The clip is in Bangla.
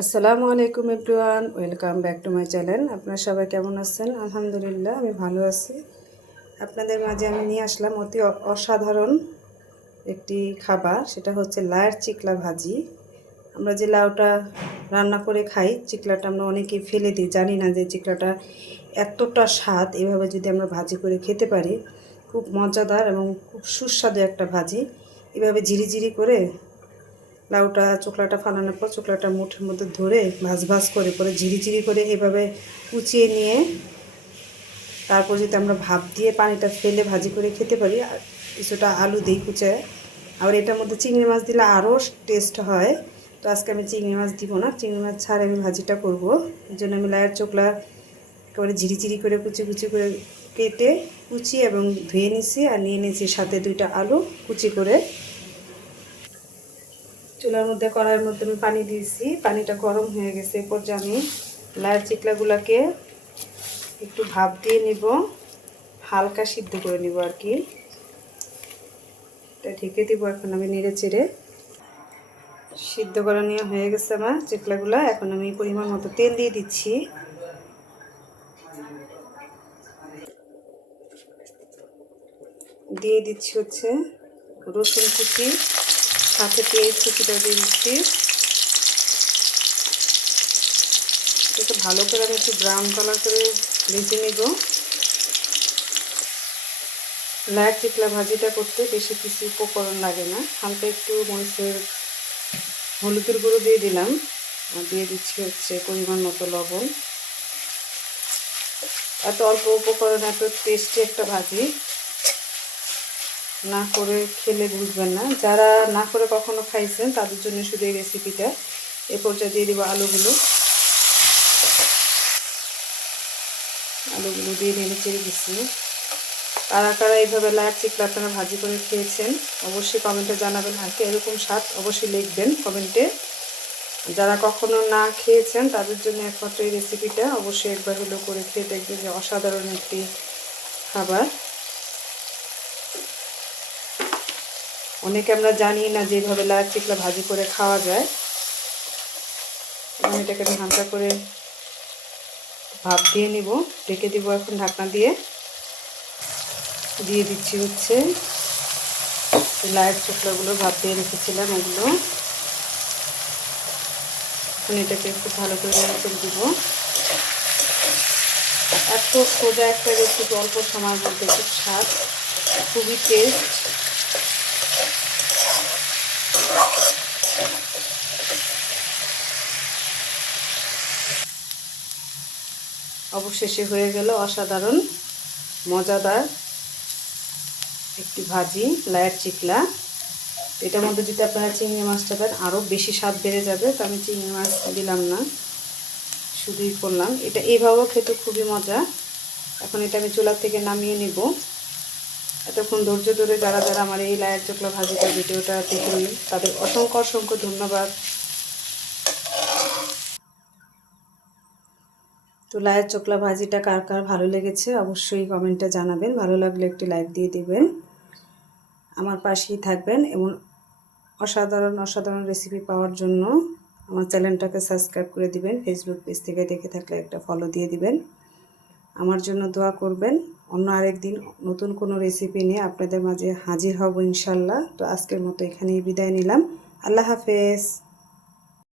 আসসালামু আলাইকুম everyone, welcome back to my channel. আপনারা সবাই কেমন আছেন? আলহামদুলিল্লাহ আমি ভালো আছি। আপনাদের মাঝে আমি নিয়ে আসলাম অতি অসাধারণ একটি খাবার, সেটা হচ্ছে লাউয়ের চিকলা ভাজি। আমরা যে লাউটা রান্না করে খাই, চিকলাটা আমরা অনেকেই ফেলে দিই, জানি না যে চিকলাটা এতটা স্বাদ। এভাবে যদি আমরা ভাজি করে খেতে পারি, খুব মজাদার এবং খুব সুস্বাদু একটা ভাজি। এভাবে ঝিরিঝিরি করে লাউটা চোকলাটা ফালানোর পর চোকলাটা মুঠের মধ্যে ধরে ভাজ করে পরে ঝিরিঝিরি করে এভাবে কুচিয়ে নিয়ে তারপর যদি আমরা ভাপ দিয়ে পানিটা ফেলে ভাজি করে খেতে পারি, আর কিছুটা আলু দিই কুচায়। আবার এটার মধ্যে চিংড়ি মাছ দিলে আরও টেস্ট হয়। তো আজকে আমি চিংড়ি মাছ দিব না, চিংড়ি মাছ ছাড়া আমি ভাজিটা করব। এই জন্য আমি লাউয়ের চোকলা করে ঝিরিঝিরি করে কুচি কুচি করে কেটে কুচি এবং ধুয়ে নিছি, আর নিয়ে নিয়েছি সাথে 2টা আলু কুচি করে। চুলার মধ্যে কড়াইয়ের মধ্যে আমি পানি দিয়েছি, পানিটা গরম হয়ে গেছে। এরপর যে আমি লাউয়ের চিকলাগুলোকে একটু ভাপ দিয়ে নিব, হালকা সিদ্ধ করে নিব আর কি। এটা ঢেকে দিব। এখন আমি নেড়ে চেড়ে সিদ্ধ করা নিয়ে হয়ে গেছে আমার চিকলাগুলো। এখন আমি পরিমাণ মতো তেল দিয়ে দিচ্ছি। দিয়ে দিচ্ছি হচ্ছে রসুন কুচি, সাথে পেঁয়াজ কুচিটা দিয়ে দিচ্ছি। এটাকে ভালো করে আমি একটু ব্রাউন কালার করে ভেজে নেব। লাউয়ের চিকলা ভাজিটা করতে বেশি কিছু উপকরণ লাগে না, হালকা একটু মরিচের হলুদের গুঁড়ো দিয়ে দিলাম, আর দিয়ে দিচ্ছি হচ্ছে পরিমাণ মতো লবণ। এত অল্প উপকরণ এত টেস্টি একটা ভাজি, না করে খেলে বুঝবেন না। যারা না করে কখনো খাইছেন তাদের জন্য শুধু এই রেসিপিটা। এ পর্যায়ে দিয়ে দেবো আলুগুলো দিয়ে নেড়ে চেড়ে দিচ্ছি। কারা কারা এইভাবে লাউয়ের চিকলা আপনারা ভাজি করে খেয়েছেন অবশ্যই কমেন্টে জানাবেন। আর এরকম স্বাদ অবশ্যই লিখবেন কমেন্টে। যারা কখনো না খেয়েছেন তাদের জন্য একমাত্র এই রেসিপিটা, অবশ্যই একবার হলেও করে খেয়ে দেখবেন যে অসাধারণ একটি খাবার। অনেকে আমরা জানি না যে এইভাবে লাউয়ের চিকলা ভাজি করে খাওয়া যায়। এবং এটাকে আমি হালকা করে ভাপ দিয়ে নিব, ঢেকে দিব। এখন ঢাকনা দিয়ে দিচ্ছি হচ্ছে লাউয়ের চিকলাগুলো ভাপ দিয়ে রেখেছিলাম এগুলো। এখন এটাকে খুব ভালো করে নেড়ে দিব। এত সোজা একটা রেসিপি, অল্প সময়ের মধ্যে খুব স্বাদ, খুবই টেস্ট। অবশেষে হয়ে গেল অসাধারণ মজাদার একটি ভাজি, লাউয়ের চিকলা। এটার মধ্যে যদি আপনারা চিংড়ি মাছটা দেন আরও বেশি স্বাদ বেড়ে যাবে। তো আমি চিংড়ি মাছ দিলাম না, শুধুই করলাম। এটা এইভাবেও খেতে খুবই মজা। এখন এটা আমি চুলা থেকে নামিয়ে নিব। এতক্ষণ ধৈর্য ধরে যারা যারা আমার এই লাউয়ের চিকলা ভাজিটা ভিডিওটা দেখলেন তাদের অসংখ্য অসংখ্য ধন্যবাদ। তো লাউয়ের চিকলা ভাজিটা কার কার ভালো লেগেছে অবশ্যই কমেন্টে জানাবেন। ভালো লাগলে একটি লাইক দিয়ে দিবেন, আমার পাশেই থাকবেন এবং অসাধারণ অসাধারণ রেসিপি পাওয়ার জন্য আমার চ্যানেলটাকে সাবস্ক্রাইব করে দিবেন। ফেসবুক পেজ থেকে দেখে থাকলে একটা ফলো দিয়ে দিবেন। আমার জন্য দোয়া করবেন। অন্য আরেকদিন নতুন কোনো রেসিপি নিয়ে আপনাদের মাঝে হাজির হব ইনশাল্লাহ। তো আজকের মতো এখানেই বিদায় নিলাম। আল্লাহ হাফেজ।